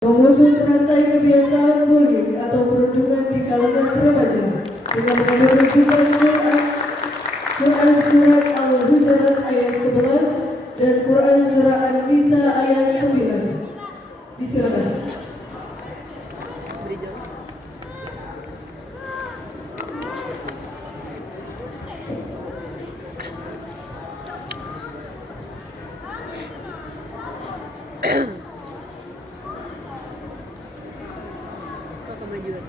Memutus rantai kebiasaan bullying atau perundungan di kalangan remaja dengan mengambil rujukan Quran Surat Al-Hujurat ayat 11 dan Quran Surah An-Nisa ayat 9. Disilakan. Kemajuan.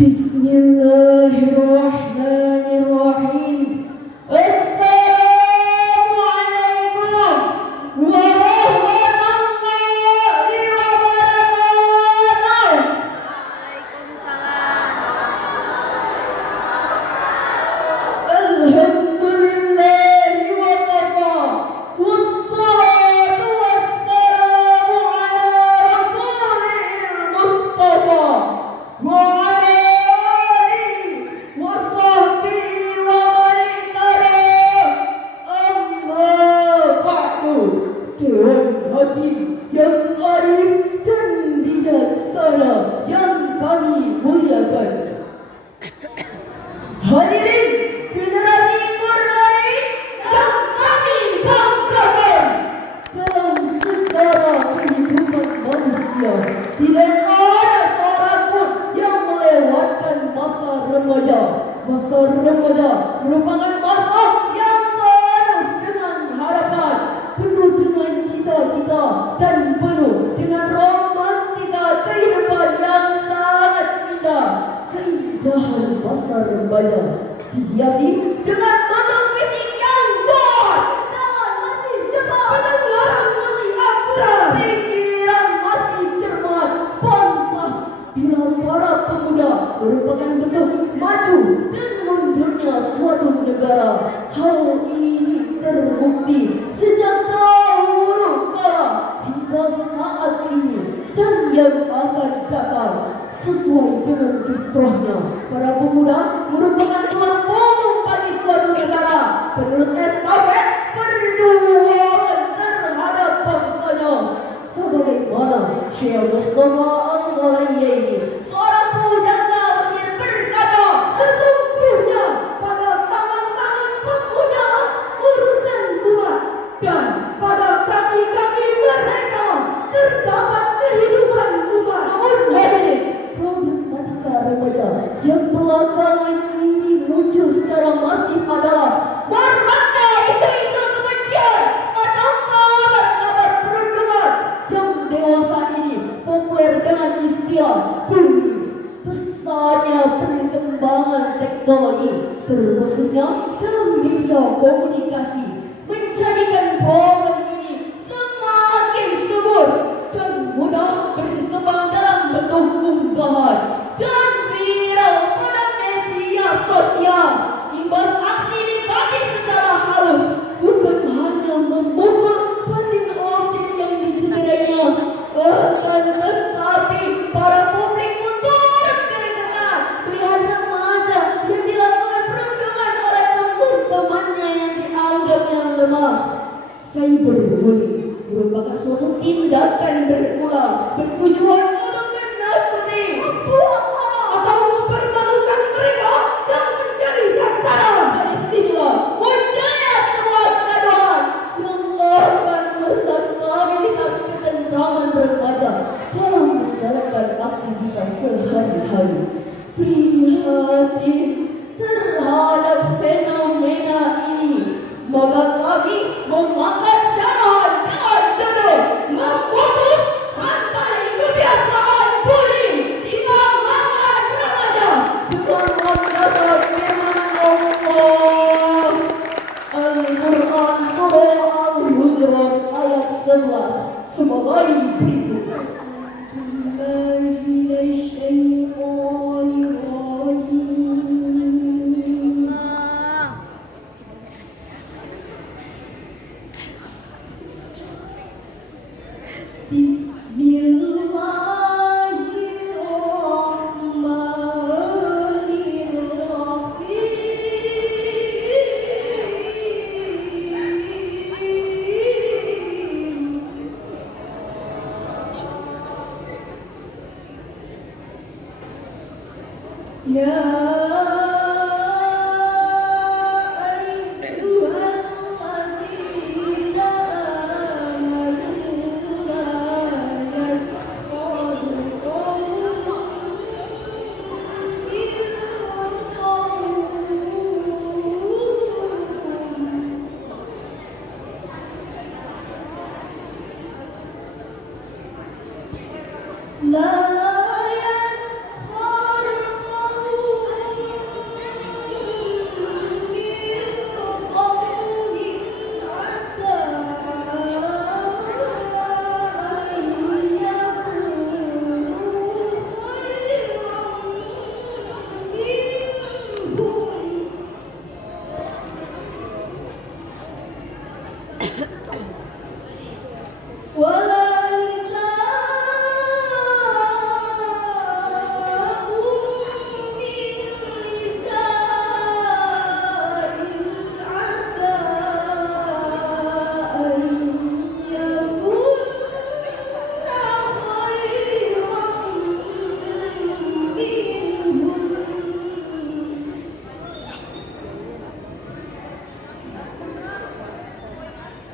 Bismillahirrahmanirrahim. Assalamualaikum warahmatullahi wabarakatuh. Alhamdulillahi wa kafa. Wassalatu wassalamu ala rasulil mustafa wa ala alihi wa sahbihi wa man ittaba. Amma ba'du. Dewan Hakim yang arif dan bijaksana yang kami muliakan, hadirin generasi Qurani yang kami banggakan. Dalam sejarah kehidupan manusia, tidak ada seorang pun yang melewatkan masa remaja. Masa remaja merupakan masa yang penuh dengan harapan, penuh dengan cita-cita, dan penuh dengan romantika kehidupan yang sangat indah. Keindahan masa remaja dihiasi dengan bentuk fisik yang kuat, tangan masih cepat, pendengaran masih akurat, pikiran masih cermat, pantas bila para pemuda merupakan bentuk maju dan mundurnya suatu negara. Hal ini terbukti sejak dahulu kala hingga saat ini dan yang akan datang. Sesuai dengan fitrahnya, para pemuda merupakan tulang punggung bagi suatu negara, penerus estafet perjuangan terhadap bangsanya. Sebagaimana Syekh Mustafa Al-Ghalayaini, seorang pujangga Mesir, berkata, sesungguhnya pada tangan-tangan pemuda urusan umat, dan pada kaki-kaki mereka terdapat kehidupan umat. Namun hadirin, problematika remaja yang belakangan ini muncul secara masif adalah maraknya isu-isu kebencian atau kabar-kabar perundungan yang dewasa ini populer dengan istilah bully. Besarnya perkembangan teknologi, terkhususnya dalam media komunikasi, menjadikan program ini semakin subur dan mudah berkembang dalam bentuk unggahan dan viral pada media sosial. Imbas aksi negatif secara halus bukan hanya memukul batin objek yang dicederainya, bahkan tetapi para publik pun turut gregetan melihat remaja yang dilakukan perundungan oleh teman-temannya yang dianggapnya lemah. Cyberbullying merupakan suatu tindakan berulang bertujuan untuk menakuti, membuat marah, atau mempermalukan mereka yang menjadi sasaran. Dari sinilah munculnya sebuah kegaduhan yang akan merusak stabilitas ketentraman remaja dalam menjalankan aktivitas sehari-hari. Prihatin terhadap fenomena ini, maka kami mengangkat syarahan dengan judul memutus rantai kebiasaan bullying di kalangan remaja dengan landasan firman Allah Al-Quran Surah Al-Hujurat ayat 11 sebagai berikut. Bismillahirrahmanirrahim.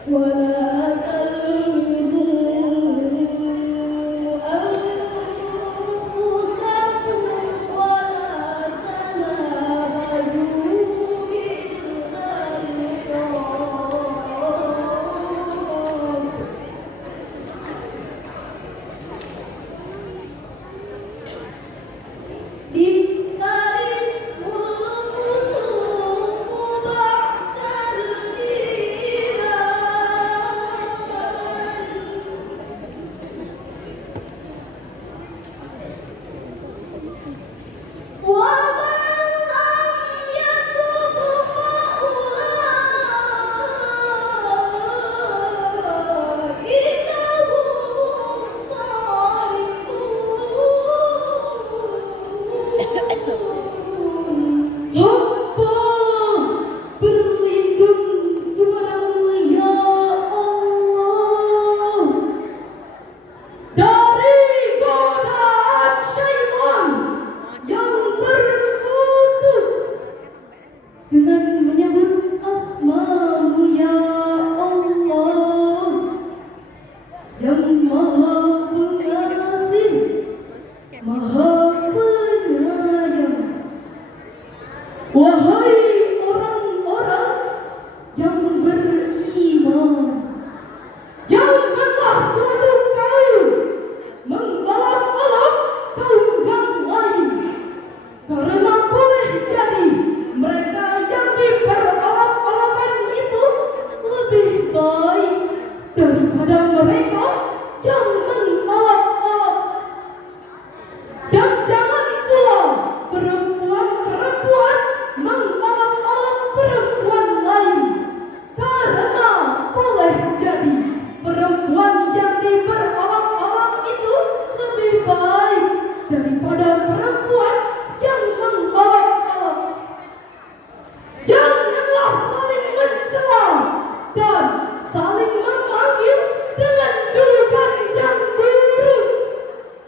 ولا تلمزوا أنفسكم ولا تنابزوا بالألقاب بئس الاسم الفسوق بعد الإيمان ومن لم يتب فأولئك هم الظالمون. Hamba berlindung kepadamu ya Allah dari godaan syaitan yang terkutuk dengan menyebut asma-Mu ya Allah yang maha pengasih, maha penyayang. Wahai orang-orang yang beriman, janganlah suatu kaum mengolok-olok kaum yang lain, karena boleh jadi mereka yang diperolok-olokkan itu lebih baik daripada mereka yang mengolok-olok. Dan jangan pula perempuan-perempuan mengolok-olok perempuan lain, karena boleh jadi perempuan yang diperolok-olok itu lebih baik daripada perempuan yang mengolok-olok. Janganlah saling mencela dan saling memanggil dengan julukan yang buruk.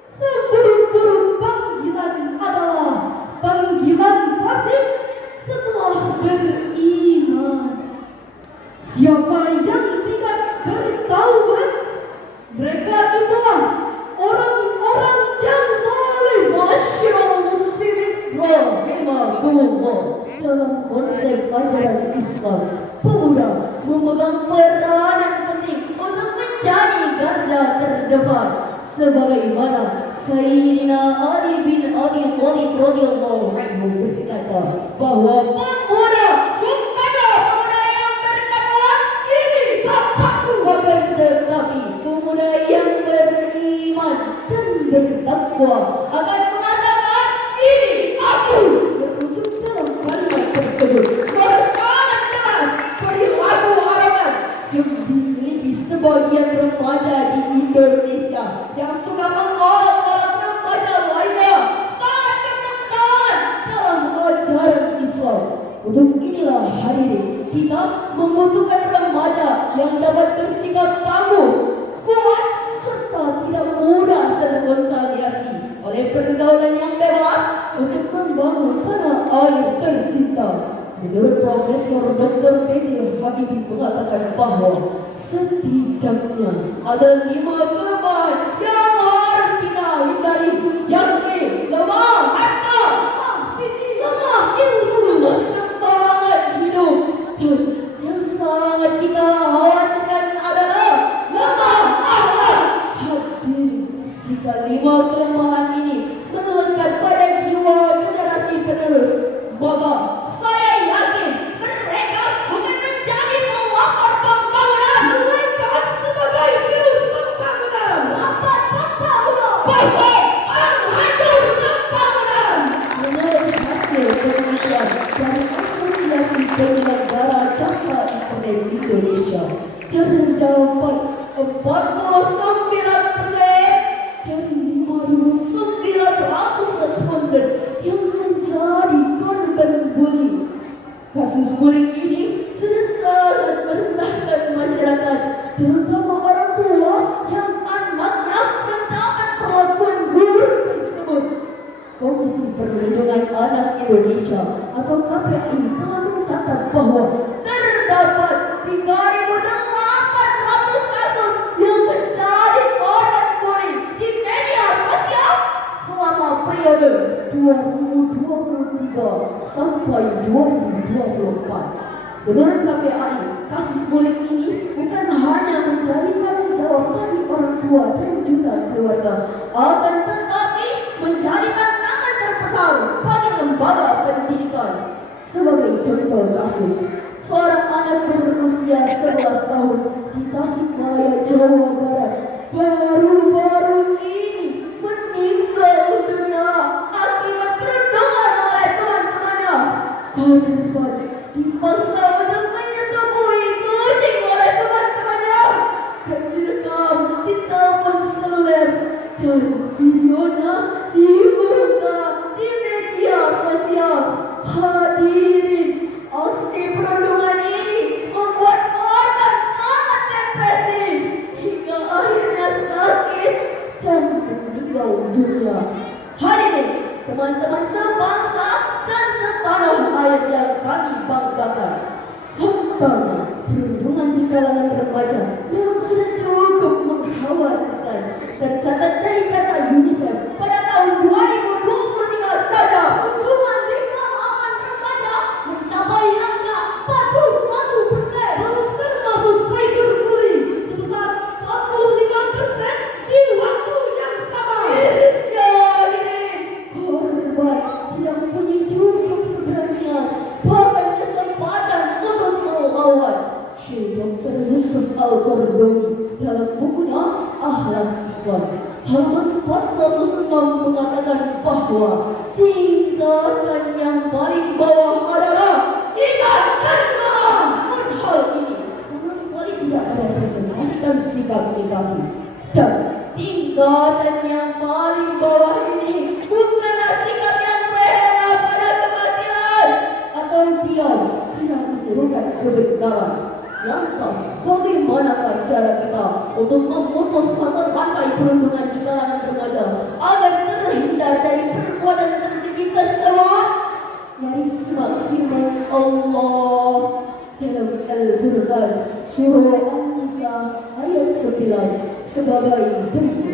Seburuk-buruk panggilan adalah panggilan fasik setelah beriman. Siapa yang tidak bertaubat, mereka itulah orang-orang yang zalim. Masyaallah muslimin rahimakumullah. Dalam konsep ajaran Islam, pemuda memegang peranan penting untuk menjadi garda terdepan, sebagaimana Sayyidina Ali bin Abi Thalib radhiyallahu anhu berkata bahwa pemuda bukanlah pemuda yang berkata ini bapakku, akan tetapi pemuda yang beriman dan bertakwa akan mengatakan ini aku. Merujuk dalam kalimat tersebut bahwa sangat keras perilaku arogan yang dimiliki sebagian remaja di Indonesia yang suka mengolok-olok remaja lainnya sangat bertentangan dalam ajaran Islam. Untuk inilah hari ini kita membutuhkan remaja yang dapat bersikap tangguh, kuat, serta tidak mudah terkontaminasi oleh pergaulan yang bebas untuk membangun tanah air tercinta. Menurut Profesor Dr. B.J. Habibie mengatakan bahwa setidaknya ada 5 kelemahan yang harus kita hindari, yakni lemah harta, lemah visi, lemah ilmu, lemah semangat hidup, dan yang sangat kita khawatirkan adalah lemah akhlak. Hadirin, jika 5 kelemahan ini melekat pada jiwa generasi penerus, maka saya yakin mereka bukan menjadi pelopor pembangunan, melainkan sebagai virus pembangunan, lambat pembangunan, baik penghancur pembangunan. Menurut hasil penelitian dari Asosiasi Penyelenggara Jasa Internet Indonesia, terdapat 49% dari 5.900 responden yang menjadi korban bullying. Kasus bullying ini sudah sangat meresahkan masyarakat, terutama orang tua yang anaknya mendapat perlakuan buruk tersebut. Komisi Perlindungan Anak Indonesia atau KPAI telah mencatat bahwa terdapat 3.800 Menurut KPAI, kasus bullying ini bukan hanya menjadi tanggung jawab bagi orang tua dan juga keluarga, akan tetapi menjadi tantangan terbesar bagi lembaga pendidikan. Sebagai contoh kasus, seorang anak berusia 11 tahun di Tasikmalaya, Jawa Barat baru-baru ini meninggal dunia akibat perundungan oleh teman-temannya. Korban dipaksa untuk menyetubuhi kucing oleh teman-temannya dan direkam di telepon seluler, dan videonya diunggah di media sosial. Hadirin, aksi perundungan ini membuat korban sangat depresi hingga akhirnya sakit dan meninggal dunia. Hadirin, teman-teman sebangsa dan setanah air yang kami banggakan, faktanya perundungan di kalangan remaja memang sudah cukup mengkhawatirkan. Tercatat dari data UNICEF pada tahun 2023 saja, perundungan di kalangan remaja mencapai angka 41%, belum termasuk cyberbullying sebesar 45% di waktu yang sama. Mirisnya, hadirin, korban tidak mempunyai cukup keberanian bahkan kesempatan untuk melawan. Syekh Dr. Yusuf Al-Qaradawi dalam bukunya Akhlak Islam halaman 406 mengatakan bahwa tingkatan yang paling bawah adalah iman Allah. Namun hal ini sama sekali tidak merepresentasikan sikap negatif, dan tingkatan yang paling bawah ini bukanlah sikap yang rela pada kematian atau diam tidak menyerukan kebenaran. Lantas, bagaimanakah cara kita untuk memutus mata rantai perundungan di kalangan remaja agar terhindar dari perbuatan terkeji tersebut? Mari simak firman Allah dalam Al-Quran surah An-Nisa ayat 9 sebagai berikut.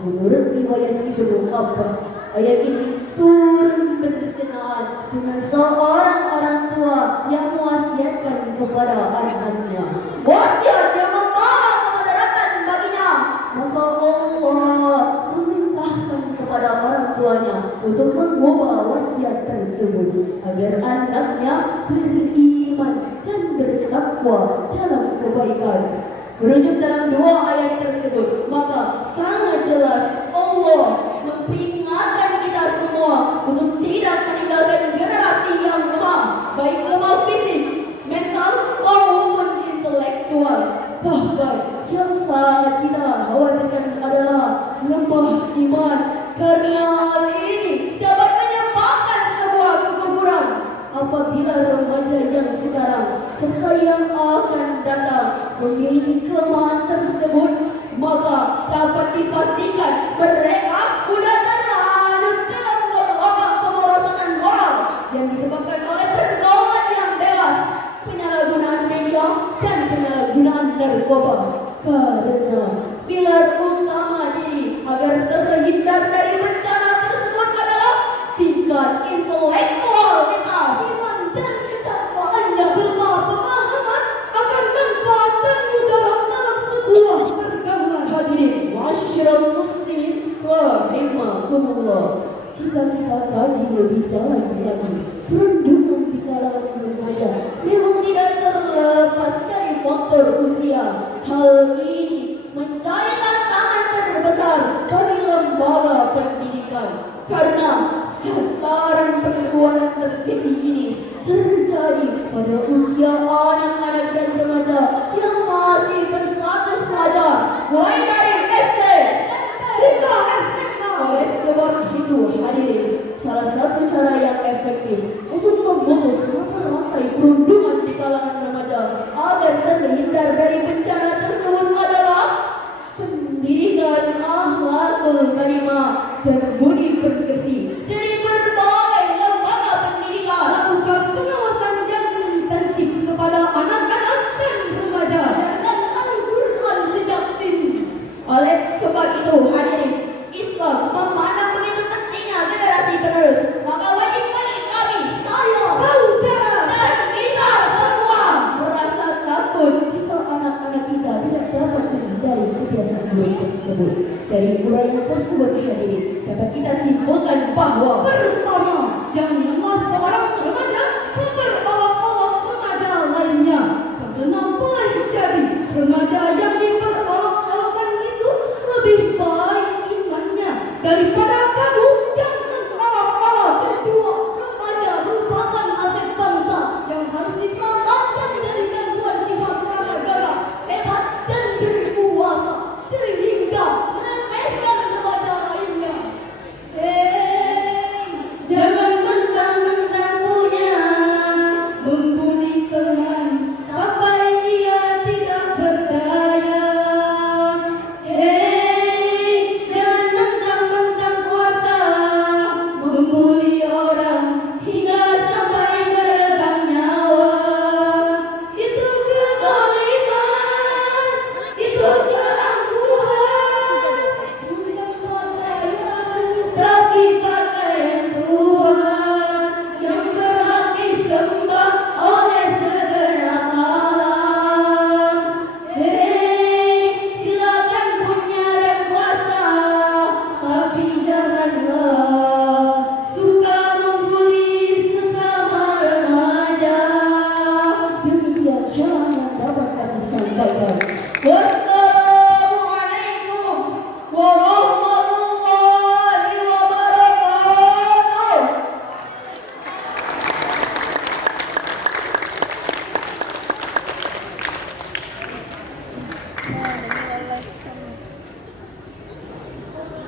Menurut riwayat Ibnu Abbas, ayat ini turun berkenaan dengan seorang orang tua yang mewasiatkan kepada anaknya. Wasiat yang membawa kemudaratan baginya. Maka Allah memerintahkan kepada orang tuanya untuk tersebut agar anaknya beriman dan bertakwa dalam kebaikan. Merujuk dalam dua ayat tersebut, maka sangat jelas Allah memperingatkan kita semua untuk tidak meninggalkan generasi yang lemah, baik lemah fisik, mental maupun intelektual. Bahkan yang sangat kita khawatirkan adalah lemah iman, karena hal ini dapat menyebabkan sebuah kekufuran. Apabila remaja yang sekarang serta yang akan datang memiliki kelemahan tersebut, maka dapat dipastikan mereka mudah terhanyut dalam gelombang kemerosotan moral yang disebabkan oleh pergaulan yang bebas, penyalahgunaan media, dan penyalahgunaan narkoba. Karena pilar utama diri agar terhindar dari bencana tersebut adalah tingkat intelektualitas, iman dan ketakwaannya, serta pemahaman akan manfaat dan mudarat dalam sebuah pergaulan. Hadirin masyarakat muslimin rahimakumullah, jika kita kaji lebih dalam lagi, perundungan di kalangan remaja memang tidak terlepas dari faktor usia. Hal ini menjadi tantangan terbesar bagi lembaga pendidikan, karena sasaran perbuatan terkecil ini terjadi pada usia anak-anak dan remaja yang masih berstatus pelajar, mulai dari SD hingga SMA. Oleh sebab itu, hadirin, salah satu cara yang efektif